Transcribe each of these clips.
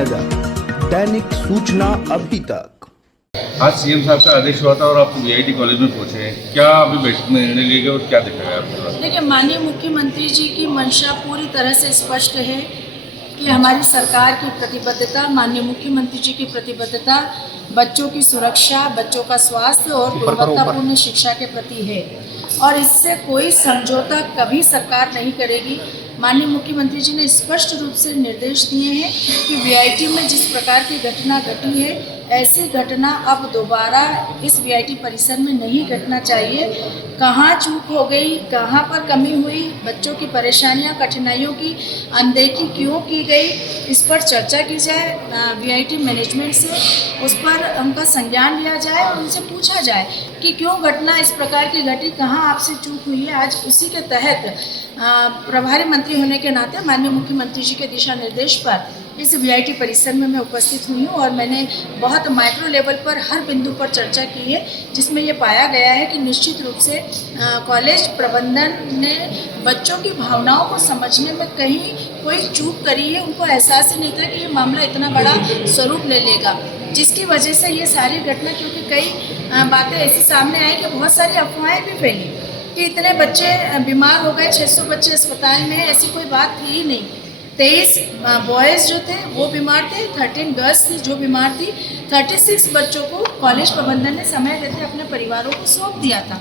नजर। दैनिक सूचना अभी तक। आज सीएम साहब का आदेश हुआ था और आप वीआईटी कॉलेज में पहुंचे हैं, क्या अभी बैठक में निर्णय लिए गए और क्या देखा गया आपके पास? देखिए, माननीय मुख्यमंत्री जी की मंशा पूरी तरह से स्पष्ट है कि हमारी सरकार की प्रतिबद्धता, माननीय मुख्यमंत्री जी की प्रतिबद्धता बच्चों की सुरक्षा, बच्चों का स्वास्थ्य और गुणवत्तापूर्ण शिक्षा के प्रति है और इससे कोई समझौता कभी सरकार नहीं करेगी। माननीय मुख्यमंत्री जी ने स्पष्ट रूप से निर्देश दिए हैं कि वीआईटी में जिस प्रकार की घटना घटी है, ऐसी घटना अब दोबारा इस वीआईटी परिसर में नहीं घटना चाहिए। कहाँ चूक हो गई, कहाँ पर कमी हुई, बच्चों की परेशानियाँ, कठिनाइयों की अनदेखी क्यों की गई, इस पर चर्चा की जाए वीआईटी मैनेजमेंट से, उस पर उनका संज्ञान लिया जाए और उनसे पूछा जाए कि क्यों घटना इस प्रकार की घटी, कहाँ आपसे चूक हुई है। आज उसी के तहत प्रभारी मंत्री होने के नाते माननीय मुख्यमंत्री जी के दिशा निर्देश पर इस वीआईटी परिसर में मैं उपस्थित हुई हूँ और मैंने बहुत माइक्रो लेवल पर हर बिंदु पर चर्चा की है, जिसमें ये पाया गया है कि निश्चित रूप से कॉलेज प्रबंधन ने बच्चों की भावनाओं को समझने में कहीं कोई चूक करी है। उनको एहसास ही नहीं था कि ये मामला इतना बड़ा स्वरूप ले लेगा, जिसकी वजह से ये सारी घटना, क्योंकि कई बातें ऐसी सामने आई कि बहुत सारी अफवाहें भी फैली कि इतने बच्चे बीमार हो गए, 600 बच्चे अस्पताल में, ऐसी कोई बात थी ही नहीं। 23 बॉयज़ जो थे वो बीमार थे, 13 गर्ल्स थी जो बीमार थी। 36 बच्चों को कॉलेज प्रबंधन ने समय रहते अपने परिवारों को सौंप दिया था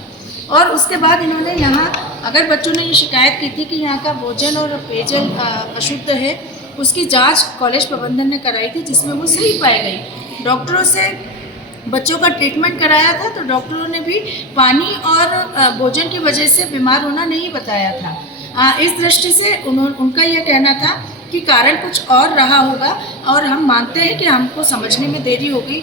और उसके बाद इन्होंने यहाँ, अगर बच्चों ने ये शिकायत की थी कि यहाँ का भोजन और पेयजल अशुद्ध है, उसकी जांच कॉलेज प्रबंधन ने कराई थी, जिसमें वो सही पाई गई। डॉक्टरों से बच्चों का ट्रीटमेंट कराया था तो डॉक्टरों ने भी पानी और भोजन की वजह से बीमार होना नहीं बताया था। इस दृष्टि से उनका यह कहना था कि कारण कुछ और रहा होगा और हम मानते हैं कि हमको समझने में देरी हो गई।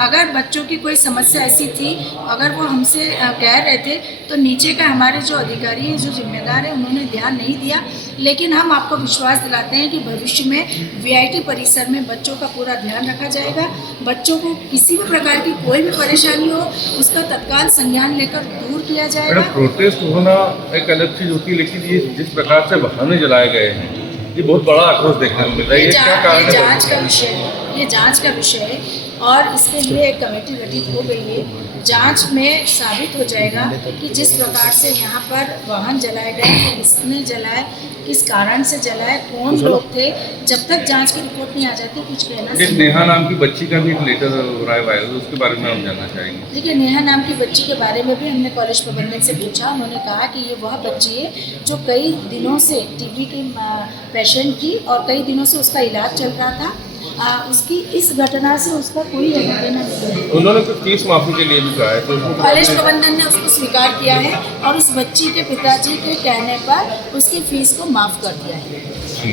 अगर बच्चों की कोई समस्या ऐसी थी, अगर वो हमसे कह रहे थे तो नीचे का हमारे जो अधिकारी हैं, जो जिम्मेदार हैं, उन्होंने ध्यान नहीं दिया। लेकिन हम आपको विश्वास दिलाते हैं कि भविष्य में वीआईटी परिसर में बच्चों का पूरा ध्यान रखा जाएगा। बच्चों को किसी भी प्रकार की कोई भी परेशानी हो, उसका तत्काल संज्ञान लेकर दूर किया जाएगा। प्रोटेस्ट होना एक अलग चीज होती है, लेकिन ये जिस प्रकार से बहाने जलाए गए हैं, ये बहुत बड़ा आक्रोश देखने को मिल रहा है। ये क्या कारण है? जांच का विषय है, ये जांच का विषय है और इसके लिए एक कमेटी गठित हो गई है। जांच में साबित हो जाएगा कि जिस प्रकार से यहाँ पर वाहन जलाए गए, किसने जलाए, किस कारण से जलाए, कौन लोग थे। जब तक जांच की रिपोर्ट नहीं आ जाती कुछ कहना नहीं। नेहा नाम की बच्ची का भी एक लेटर हो रहा है वायरल, उसके बारे में हम जानना चाहेंगे। देखिए, नेहा नाम की बच्ची के बारे में भी हमने कॉलेज प्रबंधन से पूछा। उन्होंने कहा कि ये वह बच्ची है जो कई दिनों से टीबी की पेशेंट थी और कई दिनों से उसका इलाज चल रहा था। उसकी इस घटना से उसका कोई लेना देना नहीं है। उन्होंने कुछ फीस माफी के लिए भी कहा है, तो कॉलेज प्रबंधन ने उसको स्वीकार किया है और उस बच्ची के पिताजी के कहने पर उसकी फीस को माफ़ कर दिया है।